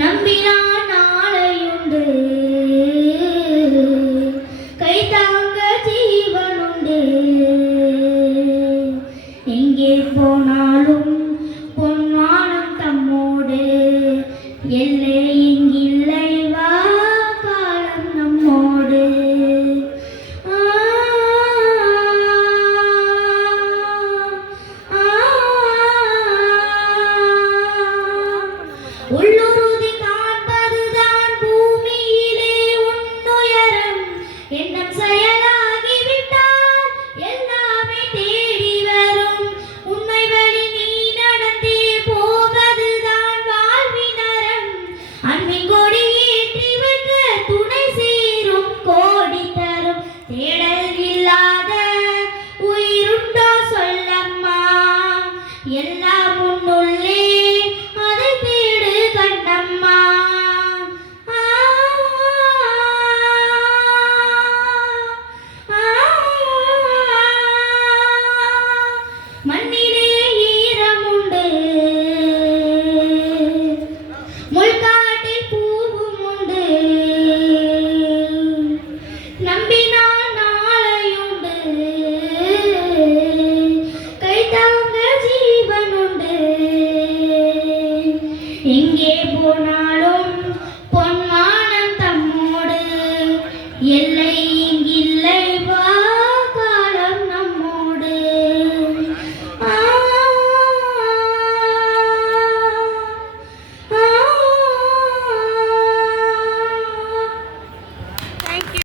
நம்பினான் நாளையுண்டு. கை தாங்க ஜீவனுண்டு. எங்கே போனா 别闹 எங்கே போனாலும் பொன்மானம் தம்மோடு. எல்லை